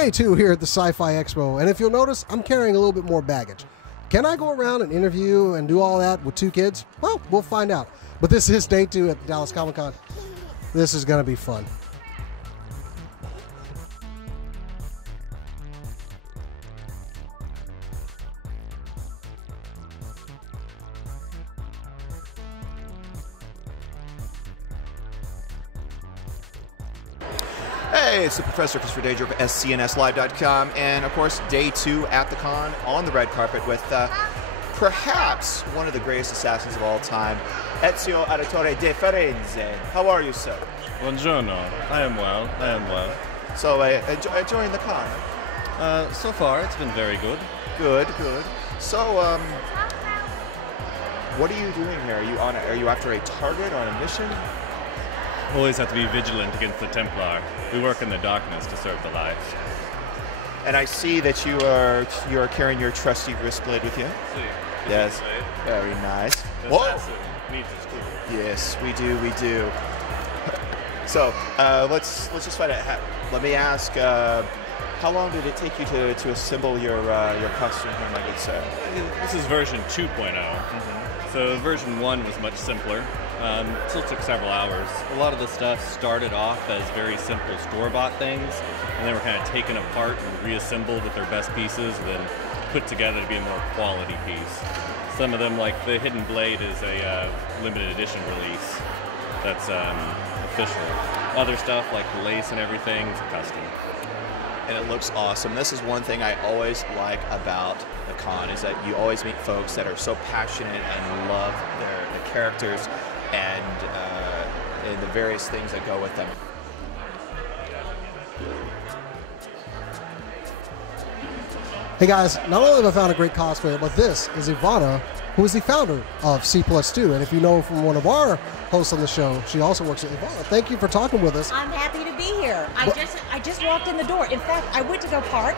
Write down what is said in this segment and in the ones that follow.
day 2 here at the Sci-Fi Expo, and if you'll notice, I'm carrying a little bit more baggage. Can I go around and interview and do all that with 2 kids? Well, we'll find out. But this is day 2 at the Dallas Comic Con. This is going to be fun. Hey, it's the Professor Christopher Danger of SCNSLive.com, and of course, day 2 at the con on the red carpet with perhaps one of the greatest assassins of all time, Ezio Auditore de Firenze. How are you, sir? Buongiorno. I am well. So, enjoying the con? So far, it's been very good. Good. So, what are you doing here? Are you after a target on a mission? Always have to be vigilant against the Templar. We work in the darkness to serve the light. And I see that you are carrying your trusty wrist blade with you. Yes, very nice. Whoa! Yes, we do. So let's just find out. Let me ask. How long did it take you to assemble your costume here, my good sir? This is version 2.0. So version 1 was much simpler. Still took several hours. A lot of the stuff started off as very simple store-bought things, and then were kind of taken apart and reassembled with their best pieces, and then put together to be a more quality piece. Some of them, like the Hidden Blade, is a limited edition release that's official. Other stuff, like the lace and everything, is custom. And it looks awesome. This is one thing I always like about the con, is that you always meet folks that are so passionate and love the characters and the various things that go with them. Hey guys, not only have I found a great cosplayer, but this is Ivana, who is the founder of C+2. And if you know from one of our hosts on the show, she also works at Ivana. Thank you for talking with us. I'm happy to be here. I just walked in the door. In fact, I went to go park,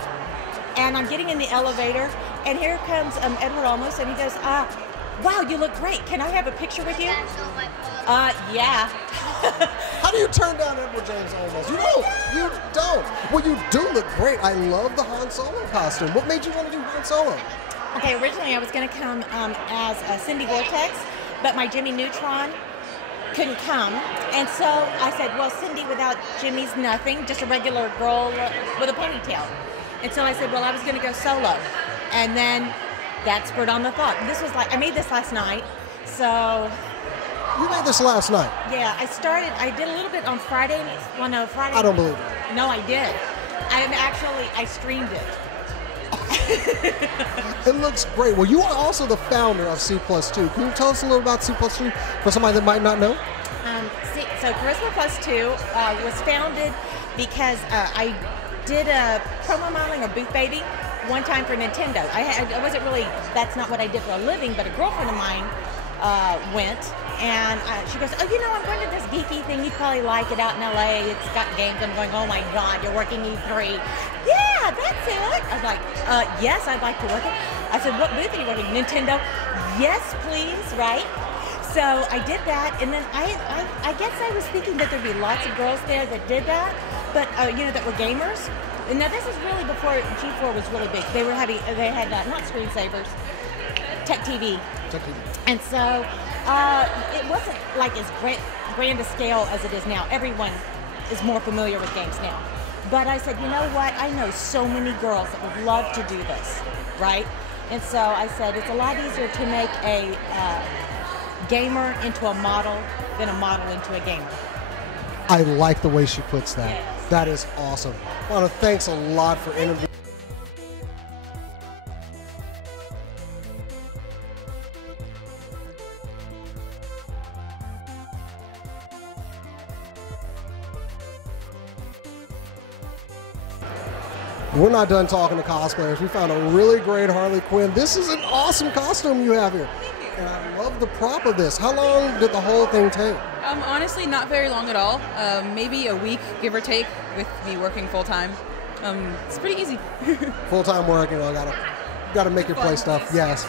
and I'm getting in the elevator, and here comes Edward Olmos, and he goes, wow, you look great. Can I have a picture with you? Yeah. How do you turn down Edward James Olmos? You don't. Well, you do look great. I love the Han Solo costume. What made you want to do Han Solo? Okay, originally I was going to come as Cindy Vortex, but my Jimmy Neutron couldn't come. And so I said, well, Cindy without Jimmy's nothing, just a regular girl with a ponytail. And so I said, well, I was going to go solo. And then that spurred on the thought. This was like, I made this last night, so... You made this last night? Yeah, I did a little bit on Friday. Well, no, Friday. I don't believe it. No, I did. I streamed it. It looks great. Well, you are also the founder of C+2. Can you tell us a little about C+2 for somebody that might not know? So Charisma Plus 2 was founded because I did a promo modeling or booth baby one time for Nintendo. I wasn't really, that's not what I did for a living, but a girlfriend of mine went, and she goes, oh, I'm going to this geeky thing, you'd probably like it out in LA, it's got games. I'm going, oh my God, you're working E3. Yeah, that's it. I was like, yes, I'd like to work it. I said, what booth are you working? Nintendo? Yes, please, right? So I did that, and then I guess I was thinking that there'd be lots of girls there that did that, but that were gamers. And now this is really before G4 was really big. They had not screensavers, Tech TV. And so it wasn't like as grand a scale as it is now. Everyone is more familiar with games now. But I said, you know what? I know so many girls that would love to do this, right? And so I said, it's a lot easier to make a gamer into a model than a model into a gamer. I like the way she puts that. Yes. That is awesome. Lana, thanks a lot for interviewing. We're not done talking to cosplayers. We found a really great Harley Quinn. This is an awesome costume you have here. And I love the prop of this. How long did the whole thing take? Honestly, not very long at all. Maybe a week, give or take, with me working full time. It's pretty easy. Full time work, gotta make your play stuff. Yes.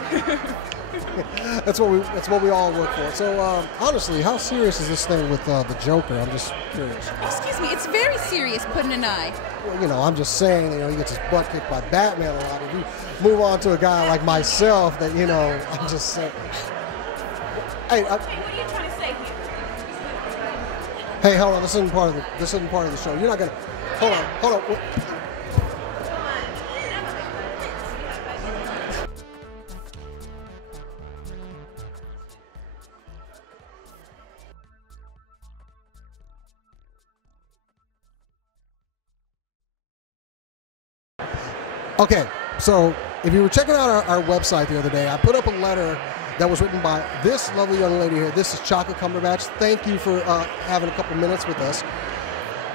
That's what we all work for. So honestly, how serious is this thing with the Joker? I'm just curious. Excuse me, it's very serious, putting an eye. Well, I'm just saying, he gets his butt kicked by Batman a lot. If you move on to a guy like myself, that I'm just saying. Hey, What are you trying to say here? hey, hold on. This isn't part of the show. You're not gonna. Hold on. Okay, so if you were checking out our website the other day, I put up a letter that was written by this lovely young lady here. This is Chaka Cumberbatch. Thank you for having a couple minutes with us.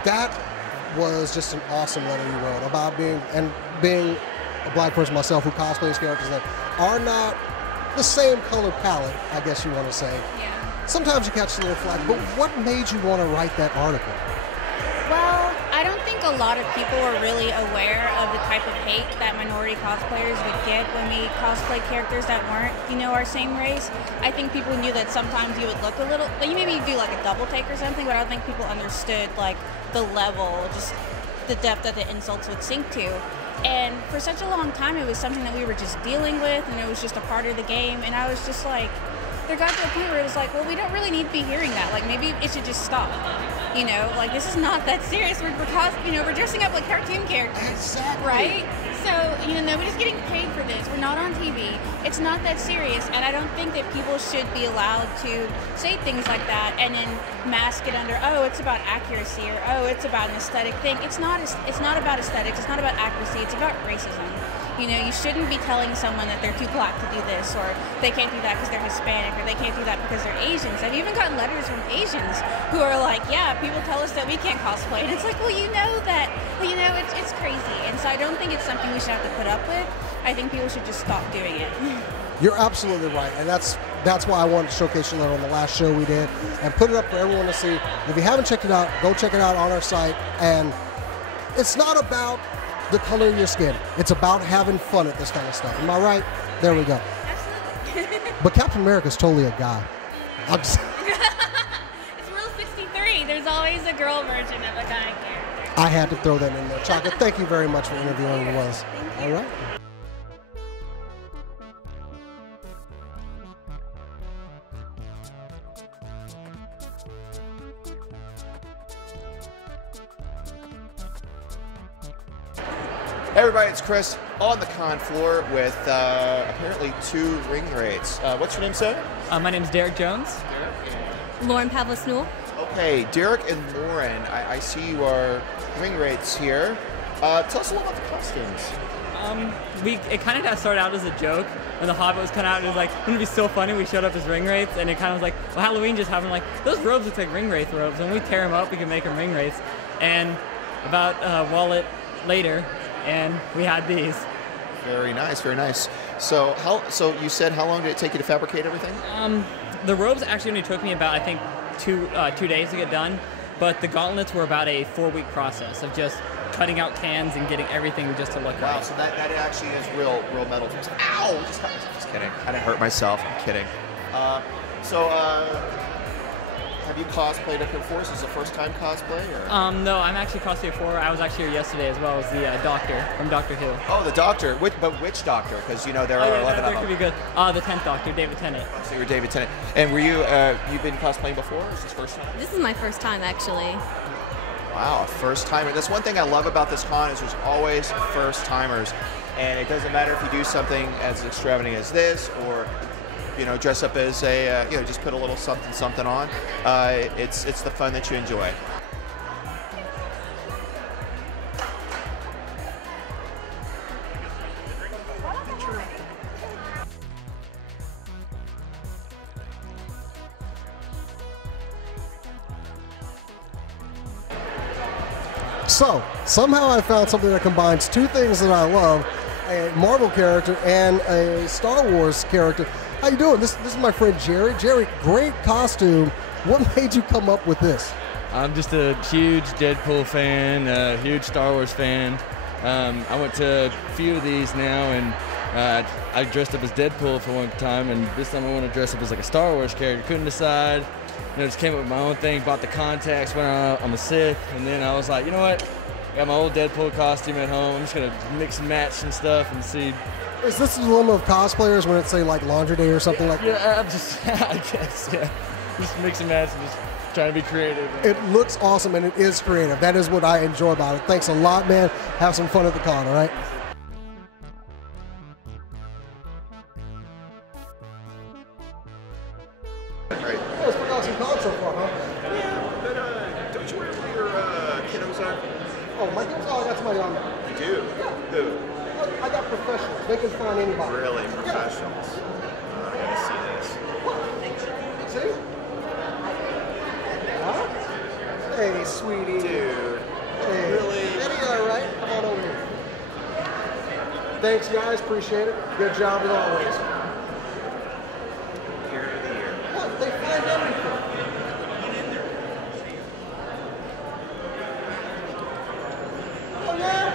That was just an awesome letter you wrote about being a black person myself who cosplays characters that are not the same color palette, I guess you want to say. Yeah. Sometimes you catch a little flack, but what made you want to write that article? Well, I don't think a lot of people are really aware of the type of hate that minority cosplayers would get when we cosplay characters that weren't, our same race. I think people knew that sometimes you would look a little, like maybe you do like a double take or something, but I don't think people understood like the level, just the depth that the insults would sink to. And for such a long time, it was something that we were just dealing with, and it was just a part of the game. And I was just like, there got to a point where it was like, well, we don't really need to be hearing that. Like, maybe it should just stop. Like, this is not that serious. We're dressing up like cartoon characters. Exactly. Right? So, nobody's getting paid for this. We're not on TV. It's not that serious. And I don't think that people should be allowed to say things like that and then mask it under, oh, it's about accuracy, or, oh, it's about an aesthetic thing. It's not about aesthetics. It's not about accuracy. It's about racism. You shouldn't be telling someone that they're too black to do this, or they can't do that because they're Hispanic, or they can't do that because they're Asians. I've even gotten letters from Asians who are like, yeah, people tell us that we can't cosplay. And it's like, well, it's crazy. And so I don't think it's something we should have to put up with. I think people should just stop doing it. You're absolutely right, and that's why I wanted to showcase your letter on the last show we did and put it up for everyone to see. If you haven't checked it out, go check it out on our site. And it's not about the color of your skin. It's about having fun at this kind of stuff. Am I right? There we go. Absolutely. But Captain America's totally a guy. It's Rule 63. There's always a girl version of a guy character. I had to throw that in there. Chaka, thank you very much for interviewing with us. All right. Hey everybody, it's Chris on the con floor with apparently 2 ring rates. What's your name, sir? My name's Derek Jones. Lauren Pavlis-Newell. Okay, Derek and Lauren, I see you are ring rates here. Tell us a little about the costumes. It kind of got started out as a joke. When the Hobbit was coming out, it was like, wouldn't it be so funny? We showed up as ring wraiths, and it kind of was like, well, Halloween just happened. Like, those robes look like ring wraith robes. When we tear them up, we can make them ring wraiths. And about a wallet later, and we had these. Very nice, very nice. So you said how long did it take you to fabricate everything? The robes actually only took me about, I think, two days to get done. But the gauntlets were about a 4-week process of just cutting out cans and getting everything just to look Wow, right. so that actually is real metal. Ow! Just kidding. I didn't hurt myself. I'm kidding. Have you cosplayed up here before? Is this the first time cosplay? Or? No, I'm actually cosplaying before. I was actually here yesterday as well as the Doctor from Doctor Who. Oh, the Doctor. Which Doctor? Because there are 11 of them. Could be good. The 10th Doctor, David Tennant. So you're David Tennant. And were you? You've been cosplaying before? Or is this first time? This is my first time, actually. Wow, first timer. That's one thing I love about this con is there's always first timers, and it doesn't matter if you do something as extravagant as this or dress up as a just put a little something on. It's the fun that you enjoy. So, somehow I found something that combines 2 things that I love, a Marvel character and a Star Wars character. How you doing? This is my friend Jerry. Jerry, great costume. What made you come up with this? I'm just a huge Deadpool fan, a huge Star Wars fan. I went to a few of these now, and I dressed up as Deadpool for one time, and this time I want to dress up as like a Star Wars character. Couldn't decide. Just came up with my own thing, bought the contacts, went out on the Sith, and then I was like, you know what? Got my old Deadpool costume at home. I'm just gonna mix and match and stuff and see. Is this the dilemma of cosplayers when it's, say, like laundry day or something like that? Yeah, I'm just, I guess, yeah. Just mix and match and just trying to be creative. It looks awesome and it is creative. That is what I enjoy about it. Thanks a lot, man. Have some fun at the con, all right? Great. Let's put out some con so far, huh? Yeah, but don't you wear where your kiddos are? Oh, my kids, oh, that's my young. You do? Who? I got professionals. They can find anybody. Really? Professionals? I gotta see this. See? Huh? Hey, sweetie. Dude. Hey. Really? Eddie, all right? Come on over here. Thanks, guys. Appreciate it. Good job as always. Year of the year. What? They find everything. Oh, yeah?